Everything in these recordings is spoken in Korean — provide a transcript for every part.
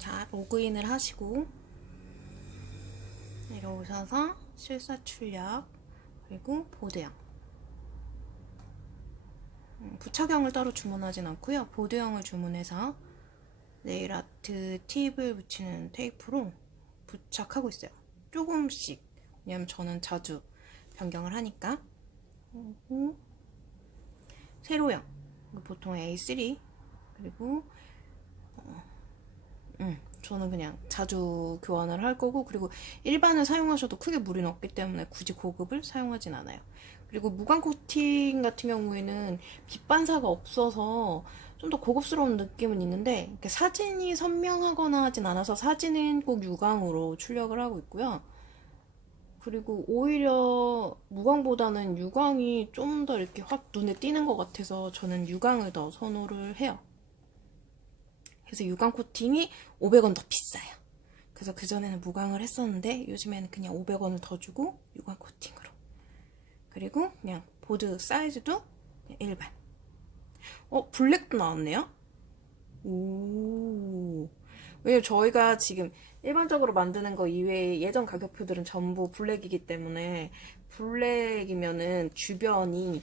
자, 로그인을 하시고 내려오셔서 실사 출력 그리고 보드형 음, 부착형을 따로 주문하진 않고요. 보드형을 주문해서 네일 아트 팁을 붙이는 테이프로 부착하고 있어요. 조금씩. 왜냐면 저는 자주 변경을 하니까. 그리고 세로형. 보통 A3. 그리고 어, 음, 저는 그냥 자주 교환을 할 거고 그리고 일반을 사용하셔도 크게 무리는 없기 때문에 굳이 고급을 사용하진 않아요. 그리고 무광 코팅 같은 경우에는 빛 반사가 없어서 좀 더 고급스러운 느낌은 있는데 사진이 선명하거나 하진 않아서 사진은 꼭 유광으로 출력을 하고 있고요. 그리고 오히려 무광보다는 유광이 좀 더 이렇게 확 눈에 띄는 것 같아서 저는 유광을 더 선호를 해요. 그래서 유광 코팅이 500원 더 비싸요. 그래서 그전에는 무광을 했었는데 요즘에는 그냥 500원을 더 주고 유광 코팅으로. 그리고 그냥 보드 사이즈도 일반. 어, 블랙도 나왔네요? 오. 왜냐면 저희가 지금 일반적으로 만드는 거 이외에 예전 가격표들은 전부 블랙이기 때문에 블랙이면은 주변이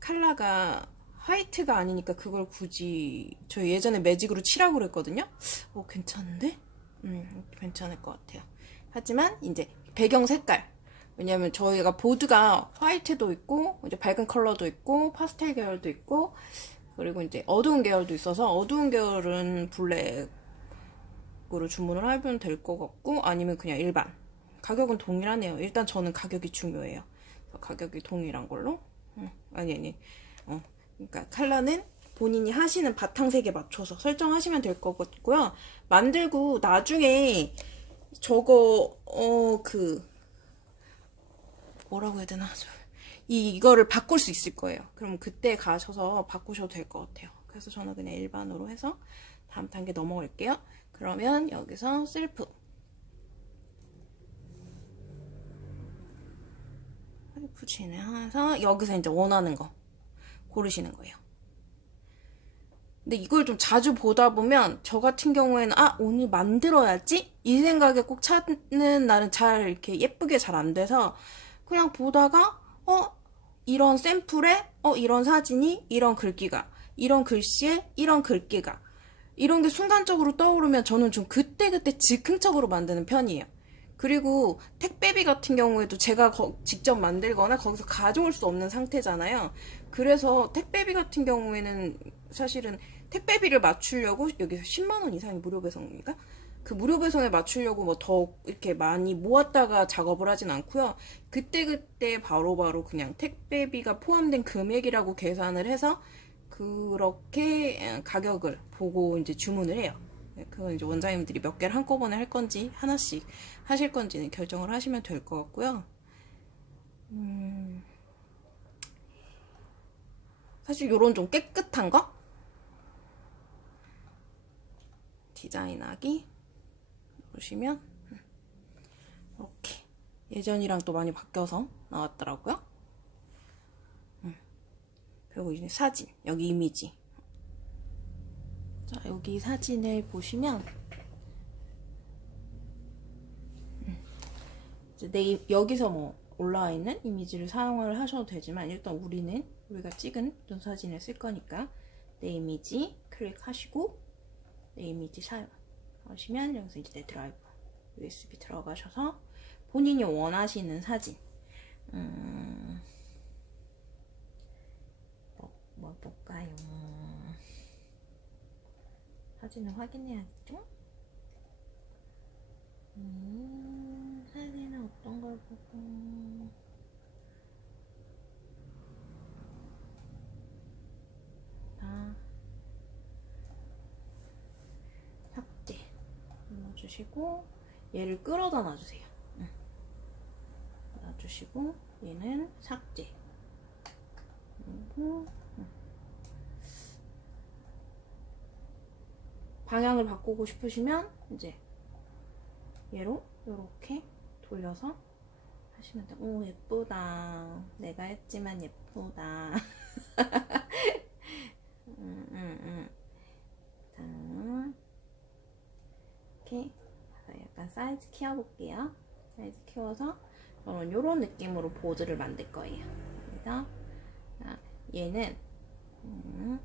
컬러가 화이트가 아니니까 그걸 굳이 저희 예전에 매직으로 칠하고 그랬거든요. 어, 괜찮은데? 음, 괜찮을 것 같아요. 하지만 이제 배경 색깔 왜냐면 저희가 보드가 화이트도 있고 이제 밝은 컬러도 있고 파스텔 계열도 있고 그리고 이제 어두운 계열도 있어서 어두운 계열은 블랙으로 주문을 하면 될 것 같고 아니면 그냥 일반 가격은 동일하네요. 일단 저는 가격이 중요해요. 가격이 동일한 걸로 응. 아니 아니 어 그러니까 컬러는 본인이 하시는 바탕색에 맞춰서 설정하시면 될것 같고요. 만들고 나중에 저거 어 그 뭐라고 해야 되나 이 이거를 바꿀 수 있을 거예요. 그럼 그때 가셔서 바꾸셔도 될 것 같아요. 그래서 저는 그냥 일반으로 해서 다음 단계 넘어갈게요. 그러면 여기서 셀프 셀프 진행해서 여기서 이제 원하는 거 고르시는 거예요. 근데 이걸 좀 자주 보다 보면 저 같은 경우에는 아 오늘 만들어야지 이 생각에 꼭 찾는 날은 잘 이렇게 예쁘게 잘 안 돼서 그냥 보다가 어 이런 샘플에 어 이런 사진이 이런 글귀가 이런 글씨에 이런 글귀가 이런 게 순간적으로 떠오르면 저는 좀 그때그때 즉흥적으로 만드는 편이에요. 그리고 택배비 같은 경우에도 제가 거, 직접 만들거나 거기서 가져올 수 없는 상태잖아요. 그래서 택배비 같은 경우에는 사실은 택배비를 맞추려고 여기서 10만원 이상이 무료 배송입니까? 그 무료 배송에 맞추려고 뭐 더 이렇게 많이 모았다가 작업을 하진 않고요. 그때그때 바로바로 그냥 택배비가 포함된 금액이라고 계산을 해서 그렇게 가격을 보고 이제 주문을 해요. 그건 이제 원장님들이 몇 개를 한꺼번에 할 건지 하나씩 하실 건지는 결정을 하시면 될 것 같고요. 음... 사실 요런 좀 깨끗한 거? 디자인하기 보시면 이렇게 예전이랑 또 많이 바뀌어서 나왔더라고요. 음. 그리고 이제 사진 여기 이미지 자 여기 사진을 보시면 내 여기서 뭐 올라와 있는 이미지를 사용을 하셔도 되지만 일단 우리는 우리가 찍은 눈 사진을 쓸 거니까 내 이미지 클릭하시고 내 이미지 사용 하시면 여기서 이제 내 드라이브 USB 들어가셔서 본인이 원하시는 사진 음, 뭐, 뭐 볼까요? 사진을 확인해야겠죠? 음, 사진은 어떤 걸 보고 아, 삭제 눌러주시고 얘를 끌어다 놔주세요. 응. 놔주시고 얘는 삭제. 그리고 응. 방향을 바꾸고 싶으시면 이제 얘로 이렇게 돌려서 하시면 돼. 오 예쁘다. 내가 했지만 예쁘다. 음, 음, 음. 자, 이렇게 약간 사이즈 키워볼게요. 사이즈 키워서 저는 이런 느낌으로 보드를 만들 거예요. 그래서 자, 얘는 음,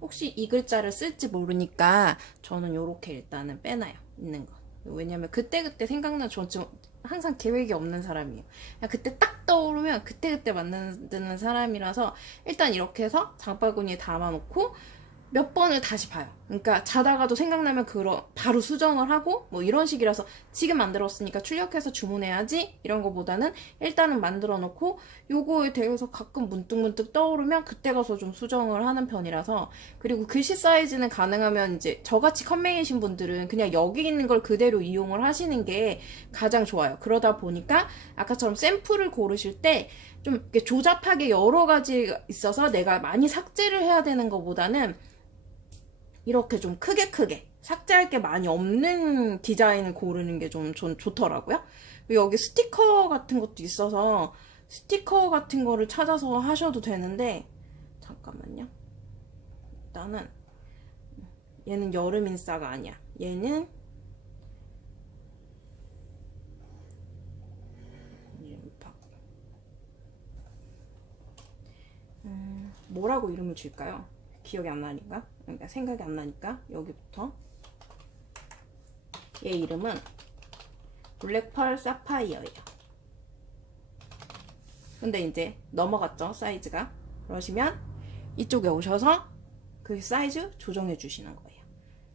혹시 이 글자를 쓸지 모르니까 저는 이렇게 일단은 빼놔요. 있는 거. 왜냐면 그때그때 생각나 저 지금 항상 계획이 없는 사람이에요. 그때 딱 떠오르면 그때그때 만드는 사람이라서 일단 이렇게 해서 장바구니에 담아놓고 몇 번을 다시 봐요. 그러니까 자다가도 생각나면 그러 바로 수정을 하고 뭐 이런 식이라서 지금 만들었으니까 출력해서 주문해야지 이런 거보다는 일단은 만들어 놓고 요거에 대해서 가끔 문득문득 떠오르면 그때 가서 좀 수정을 하는 편이라서 그리고 글씨 사이즈는 가능하면 이제 저같이 컴맹이신 분들은 그냥 여기 있는 걸 그대로 이용을 하시는 게 가장 좋아요. 그러다 보니까 아까처럼 샘플을 고르실 때 좀 조잡하게 여러 가지 있어서 내가 많이 삭제를 해야 되는 것보다는 이렇게 좀 크게 크게 삭제할 게 많이 없는 디자인을 고르는 게 좀 좋더라고요. 여기 스티커 같은 것도 있어서 스티커 같은 거를 찾아서 하셔도 되는데 잠깐만요. 일단은 얘는 여름 인싸가 아니야. 얘는 음, 뭐라고 이름을 줄까요? 기억이 안 나니까. 그러니까 생각이 안 나니까 여기부터 얘 이름은 블랙펄 사파이어예요. 근데 이제 넘어갔죠 사이즈가 그러시면 이쪽에 오셔서 그 사이즈 조정해 주시는 거예요.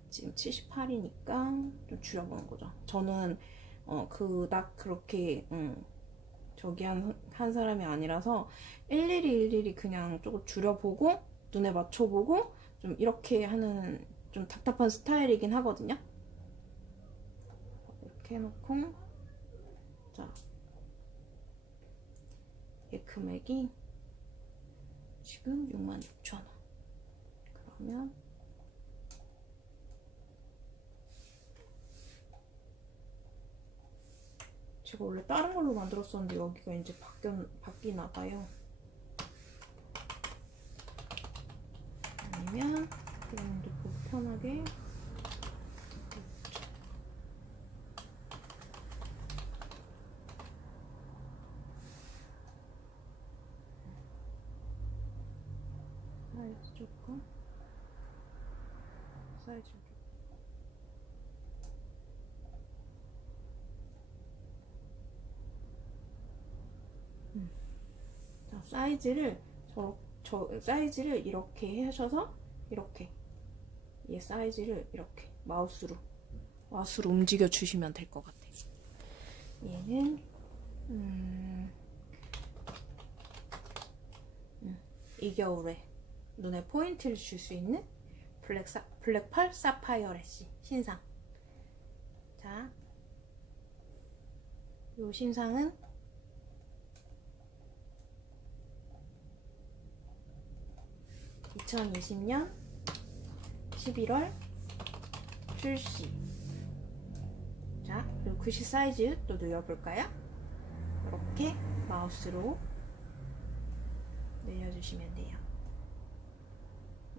지금 78이니까 좀 줄여보는 거죠. 저는 어, 그닥 그렇게 음, 저기 한, 한 사람이 아니라서 일일이 일일이 그냥 조금 줄여보고 눈에 맞춰보고 좀 이렇게 하는 좀 답답한 스타일이긴 하거든요. 이렇게 해놓고 자, 얘 금액이 지금 66,000원. 그러면 제가 원래 다른 걸로 만들었었는데 여기가 이제 바뀌, 바뀌나 봐요. 아니면 그냥 놓고 편하게 사이즈 조금 사이즈 조금 음. 자 사이즈를 저, 저 사이즈를 이렇게 하셔서 이렇게 얘 사이즈를 이렇게 마우스로 마우스로 움직여 주시면 될 것 같아요. 얘는 음, 음, 이 겨울에 눈에 포인트를 줄 수 있는 블랙 사, 블랙펄 사파이어 래시 신상. 자, 요 신상은 2020년 11월 출시. 자, 그리고 글씨 사이즈 또 늘려볼까요? 이렇게 마우스로 늘려주시면 돼요.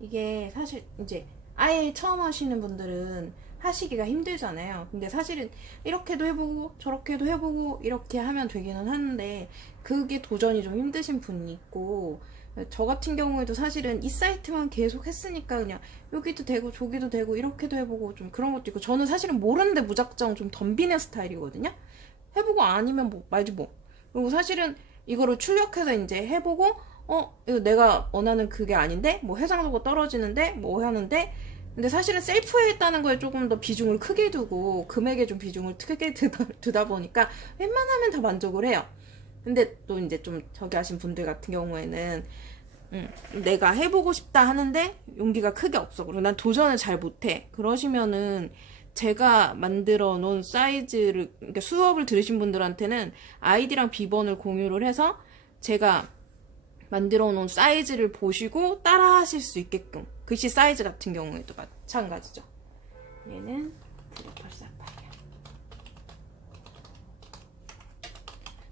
이게 사실 이제 아예 처음 하시는 분들은 하시기가 힘들잖아요. 근데 사실은 이렇게도 해보고 저렇게도 해보고 이렇게 하면 되기는 하는데 그게 도전이 좀 힘드신 분이 있고 저 같은 경우에도 사실은 이 사이트만 계속 했으니까 그냥 여기도 되고 저기도 되고 이렇게도 해보고 좀 그런 것도 있고 저는 사실은 모르는데 무작정 좀 덤비는 스타일이거든요. 해보고 아니면 뭐 말지 뭐. 그리고 사실은 이거를 출력해서 이제 해보고 어 이거 내가 원하는 그게 아닌데 뭐 해상도가 떨어지는데 뭐 하는데 근데 사실은 셀프에 했다는 거에 조금 더 비중을 크게 두고 금액에 좀 비중을 크게 두다, 두다 보니까 웬만하면 다 만족을 해요. 근데 또 이제 좀 저기 하신 분들 같은 경우에는 음, 내가 해보고 싶다 하는데 용기가 크게 없어. 그리고 난 도전을 잘 못해. 그러시면은 제가 만들어 놓은 사이즈를, 그러니까 수업을 들으신 분들한테는 아이디랑 비번을 공유를 해서 제가 만들어 놓은 사이즈를 보시고 따라 하실 수 있게끔. 글씨 사이즈 같은 경우에도 마찬가지죠. 얘는 블랙펄 사파이어.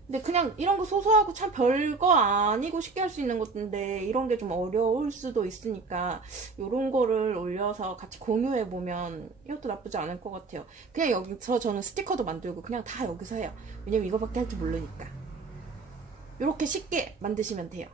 근데 그냥 이런 거 소소하고 참 별거 아니고 쉽게 할 수 있는 것인데 이런 게 좀 어려울 수도 있으니까 이런 거를 올려서 같이 공유해 보면 이것도 나쁘지 않을 것 같아요. 그냥 여기서 저는 스티커도 만들고 그냥 다 여기서 해요. 왜냐면 이거밖에 할 줄 모르니까. 이렇게 쉽게 만드시면 돼요.